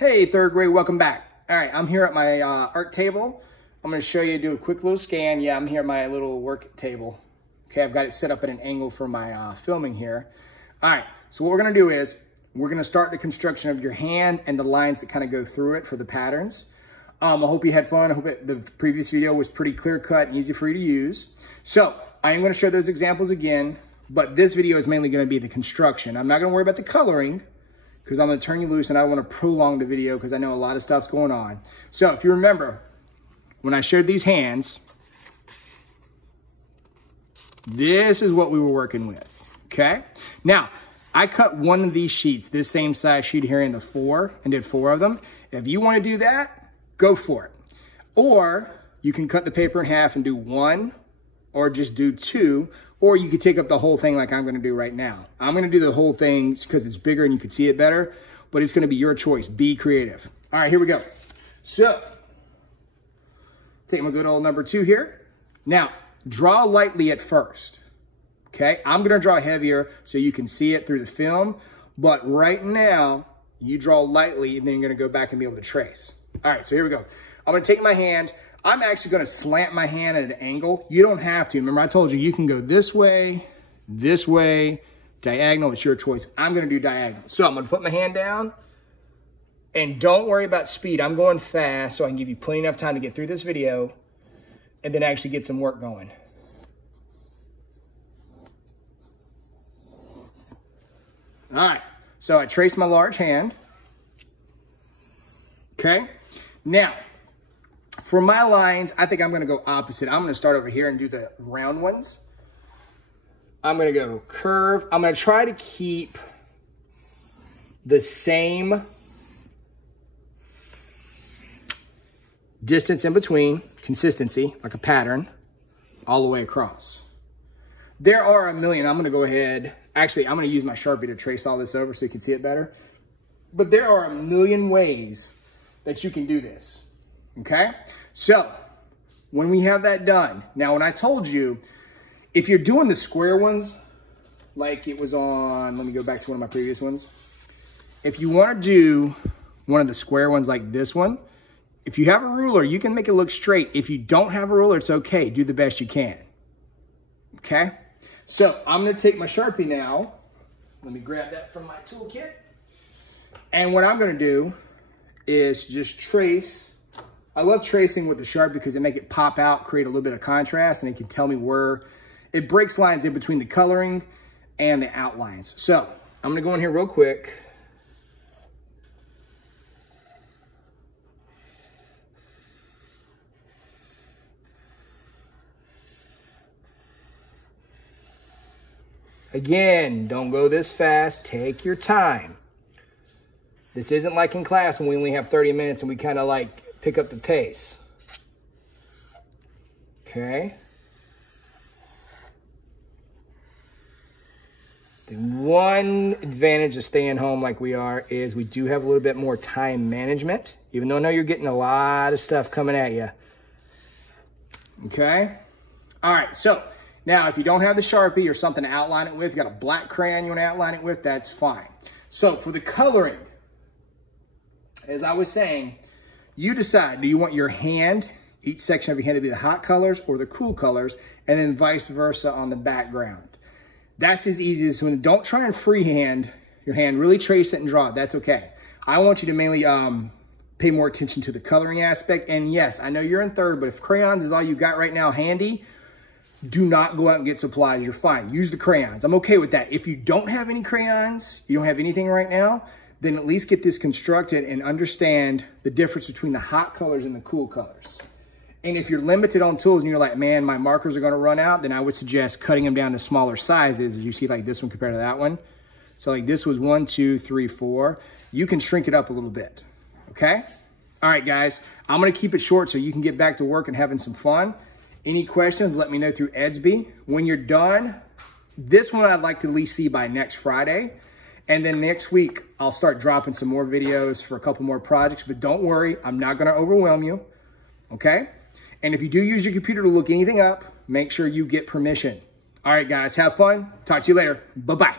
Hey, third grade, welcome back. All right, I'm here at my art table. I'm gonna show you, do a quick little scan. Yeah, I'm here at my little work table. Okay, I've got it set up at an angle for my filming here. All right, so what we're gonna do is, we're gonna start the construction of your hand and the lines that kind of go through it for the patterns. I hope you had fun. I hope the previous video was pretty clear cut and easy for you to use. So I am gonna show those examples again, but this video is mainly gonna be the construction. I'm not gonna worry about the coloring, because I'm gonna turn you loose and I don't wanna prolong the video because I know a lot of stuff's going on. So if you remember, when I showed these hands, this is what we were working with, okay? Now, I cut one of these sheets, this same size sheet here into 4, and did 4 of them. If you wanna do that, go for it. Or you can cut the paper in half and do 1, or just do 2, or you could take up the whole thing like I'm gonna do right now. I'm gonna do the whole thing because it's bigger and you can see it better, but it's gonna be your choice. Be creative. All right, here we go. So, take my good old number 2 here. Now, draw lightly at first, okay? I'm gonna draw heavier so you can see it through the film, but right now, you draw lightly and then you're gonna go back and be able to trace. All right, so here we go. I'm gonna take my hand. I'm actually gonna slant my hand at an angle. You don't have to. Remember, I told you can go this way, diagonal, it's your choice. I'm gonna do diagonal. So I'm gonna put my hand down, and don't worry about speed. I'm going fast so I can give you plenty enough time to get through this video and then actually get some work going. All right, so I trace my large hand, okay? Now, for my lines, I think I'm gonna go opposite. I'm gonna start over here and do the round ones. I'm gonna go curve. I'm gonna try to keep the same distance in between, consistency, like a pattern, all the way across. There are a million. I'm gonna go ahead. Actually, I'm gonna use my Sharpie to trace all this over so you can see it better. But there are a million ways that you can do this. Okay, so when we have that done, now when I told you, if you're doing the square ones, like it was on, let me go back to one of my previous ones. If you want to do one of the square ones like this one, if you have a ruler, you can make it look straight. If you don't have a ruler, it's okay. Do the best you can. Okay, so I'm going to take my Sharpie now. Let me grab that from my toolkit. And what I'm going to do is just trace. I love tracing with the Sharpie because it makes it pop out, create a little bit of contrast, and it can tell me where it breaks lines in between the coloring and the outlines. So I'm gonna go in here real quick. Again, don't go this fast, take your time. This isn't like in class when we only have 30 minutes and we kind of like pick up the pace. Okay. The one advantage of staying home like we are is we do have a little bit more time management, even though I know you're getting a lot of stuff coming at you. Okay. All right. So now if you don't have the Sharpie or something to outline it with, you got a black crayon you want to outline it with, that's fine. So for the coloring, as I was saying, you decide, do you want your hand, each section of your hand to be the hot colors or the cool colors, and then vice versa on the background. That's as easy as when, don't try and freehand your hand, really trace it and draw it, that's okay. I want you to mainly pay more attention to the coloring aspect. And yes, I know you're in third, but if crayons is all you got right now handy, do not go out and get supplies, you're fine. Use the crayons, I'm okay with that. If you don't have any crayons, you don't have anything right now, then at least get this constructed and understand the difference between the hot colors and the cool colors. And if you're limited on tools and you're like, man, my markers are gonna run out, then I would suggest cutting them down to smaller sizes, as you see like this one compared to that one. So like this was 1, 2, 3, 4. You can shrink it up a little bit, okay? All right, guys, I'm gonna keep it short so you can get back to work and having some fun. Any questions, let me know through Edsby. When you're done, this one I'd like to at least see by next Friday. And then next week, I'll start dropping some more videos for a couple more projects, but don't worry, I'm not gonna overwhelm you, okay? And if you do use your computer to look anything up, make sure you get permission. All right, guys, have fun. Talk to you later. Bye-bye.